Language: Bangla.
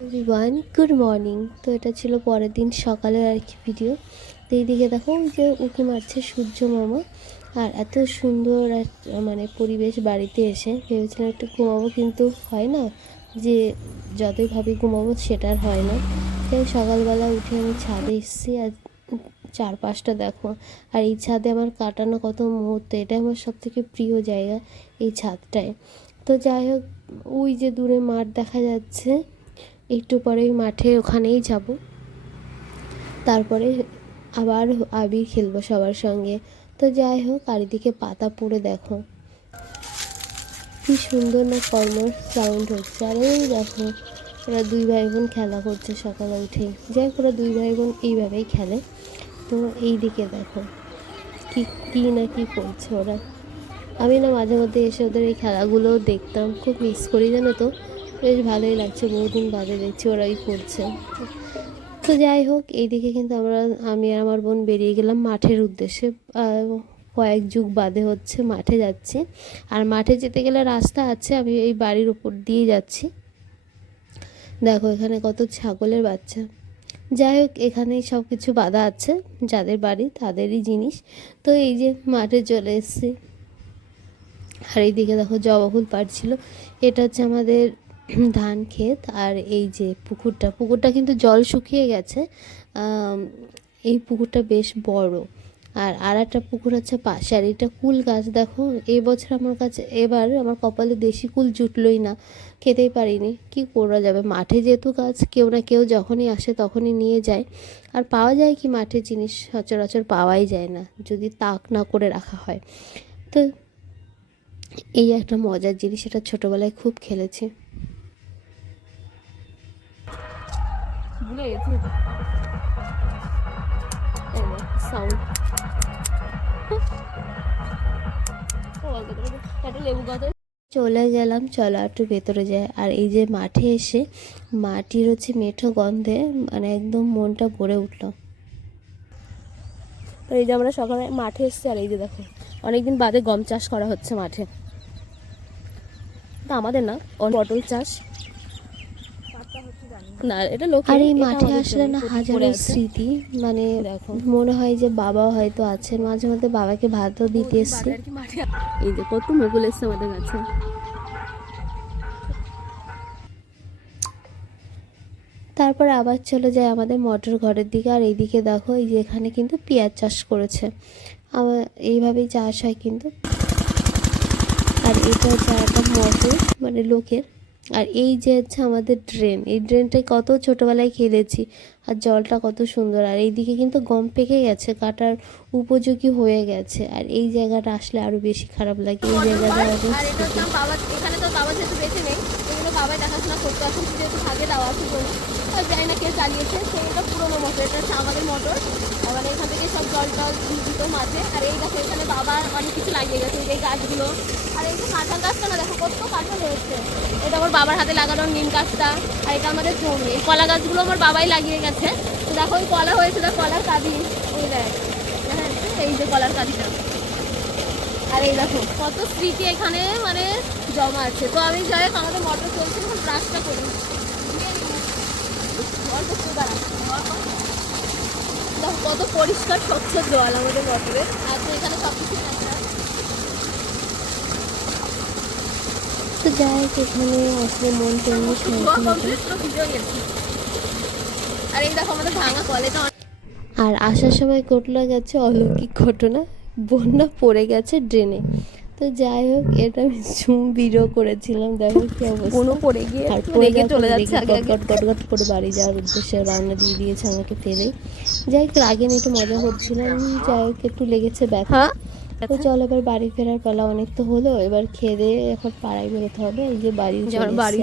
Everyone, good morning. তো এটা ছিল পরের দিন সকালের আর কি ভিডিও। তো এইদিকে দেখো ওই যে উঁকি মারছে সূর্য মামা। আর এত সুন্দর মানে পরিবেশ, বাড়িতে এসে ভেবেছিলাম একটু ঘুমাবো, কিন্তু হয় না, যে যতই ভাবি ঘুমাবো সেটা আর হয় না। তাই সকালবেলা উঠে আমি ছাদে এসেছি। আর চারপাশটা দেখো। আর এই ছাদে আমার কাটানো কত মুহূর্ত, এটা আমার সবথেকে প্রিয় জায়গা, এই ছাদটায়। তো যাই হোক, ওই যে দূরে মাঠ দেখা যাচ্ছে, একটু পরেই মাঠে ওখানেই যাব। তারপরে আবার আবির খেলবো সবার সঙ্গে। তো যাই হোক, চারিদিকে পাতা পড়ে দেখো কি সুন্দর না কর্মর সাউন্ড হচ্ছে। আর এই দেখো, ওরা দুই ভাই বোন খেলা করছে সকালে উঠে। যাই হোক, ওরা দুই ভাই বোন এইভাবেই খেলে। তো এই দিকে দেখো কি কি না কি করছে ওরা। আমি না মাঝে মধ্যে এসে ওদের এই খেলাগুলো দেখতাম, খুব মিস করি জানো তো। বেশ ভালোই লাগছে, বহুদিন বাদে দেখছি ওরাই করছে। তো যাই হোক, এইদিকে কিন্তু আমি আর আমার বোন বেরিয়ে গেলাম মাঠের উদ্দেশ্যে। কয়েক যুগ বাদে হচ্ছে মাঠে যাচ্ছি। আর মাঠে যেতে গেলে রাস্তা আছে, আমি এই বাড়ির উপর দিয়ে যাচ্ছি। দেখো এখানে কত ছাগলের বাচ্চা। যাই হোক, এখানেই সব কিছু বাঁধা আছে, যাদের বাড়ি তাদেরই জিনিস। তো এই যে মাঠে চলে এসেছি। আর এইদিকে দেখো জবা ফুল পাড়ছিল। এটা হচ্ছে আমাদের ধান ক্ষেত। আর এই যে পুকুরটা কিন্তু জল শুকিয়ে গেছে। এই পুকুরটা বেশ বড়। আর একটা পুকুর হচ্ছে পাশে। আর এটা কুল গাছ দেখো। এবছর এবার আমার কপালে দেশি কুল জুটলই না, খেতেই পারিনি। কি করা যাবে, মাঠে যেহেতু গাছ, কেউ না কেউ যখনই আসে তখনই নিয়ে যায়। আর পাওয়া যায় কি, মাঠের জিনিস সচরাচর পাওয়াই যায় না যদি তাক না করে রাখা হয়। তো এই একটা মজার জিনিস, এটা ছোটবেলায় খুব খেলেছি। চলে গেলাম, চলো একটু ভেতরে যায়। আর এই যে মাঠে এসে মাটির হচ্ছে মেঠো গন্ধে মানে একদম মনটা ভরে উঠলো। এই যে আমরা সকালে মাঠে এসেছি। আর এই যে দেখো, অনেকদিন বাদে গম চাষ করা হচ্ছে মাঠে। তা আমাদের না, পটল চাষ না, এটা লোক। আর এই মাঠে আসলে না হাজারো স্মৃতি, মানে দেখো মনে হয় যে বাবা হয়তো আছেন। মাঝে মধ্যে বাবাকে ভাতও দিতে এসছে। এই যে কত মুকুল এসছে আমাদের কাছে। তারপর আবার চলে যায় আমাদের মটর ঘরের দিকে। আর এইদিকে দেখো, এই যে এখানে কিন্তু পেঁয়াজ চাষ করেছে। আমার এইভাবেই চাষ হয় কিন্তু। আর এটা হচ্ছে একটা মটর, মানে লোকের। আর এই যে হচ্ছে আমাদের ড্রেন, এই ড্রেনটাই কত ছোটোবেলায় খেলেছি। আর জলটা কত সুন্দর। আর এইদিকে কিন্তু গম পেকে গেছে, কাটার উপযোগী হয়ে গেছে। আর এই জায়গাটা আসলে আরও বেশি খারাপ লাগে, এই জায়গাটা এখানে তো বাবা যেহেতু বেঁচে নেই, এগুলো বাবাই দেখাশোনা করতে। এখন যেহেতু ভাগে দেওয়া আছে জন্য জানি না কে চালিয়েছে। সেইটা পুরোনো মোটর, এটা হচ্ছে আমাদের মোটর। মানে এখান থেকে সব জল টল দিত মাঠে। আর এই দেখো, এখানে বাবা অনেক কিছু লাগিয়ে গেছে, এই গাছগুলো। আর এই যে কাঁঠাল গাছটা না, দেখো কত কাঁঠাল হয়েছে। এটা আমার বাবার হাতে লাগানো নিম গাছটা। আর এটা আমাদের জমি। কলা গাছগুলো আমার বাবাই লাগিয়ে গেছে। তো দেখো ওই কলা হয়েছিল, কলার কাঁদি, ওই দেখ, হ্যাঁ এই যে কলার কাঁদিটা। আর এই দেখো কত স্মৃতি এখানে মানে জমা আছে। তো আমি যাই হোক, আমাদের মোটর চলছে, এখন ব্রাশটা করি। দেখো কত পরিষ্কার স্বচ্ছ জল আমাদের মোটরে। আর এখানে সব কিছু তো যাই হোক, এখানে আসলে মন তেমনি শান্তি। আর এই দেখো আমাদের ভাঙা কলেটা। আর আসার সময় ঘটলো গেছে অলৌকিক ঘটনা, বন্যা পড়ে গেছে ড্রেনে। তো যাই হোক, এটা আমি জুম ভিডিও করেছিলাম, দেখো কি অবস্থা পড়ে গিয়ে। আর পড়ে চলে যাচ্ছে গট করে বাড়ি যাওয়ার উদ্দেশ্যে রান্না দিয়ে দিয়েছে আমাকে ফেলে। যাই হোক, রাগে নিয়ে একটু মজা করছিলাম। যাই হোক, একটু লেগেছে ব্যথা। তো চল এবার বাড়ি ফেরার পালা, অনেক তো হলো। এবার খেয়ে দিয়ে এখন পাড়ায় বেরোতে হবে। এই যে বাড়ি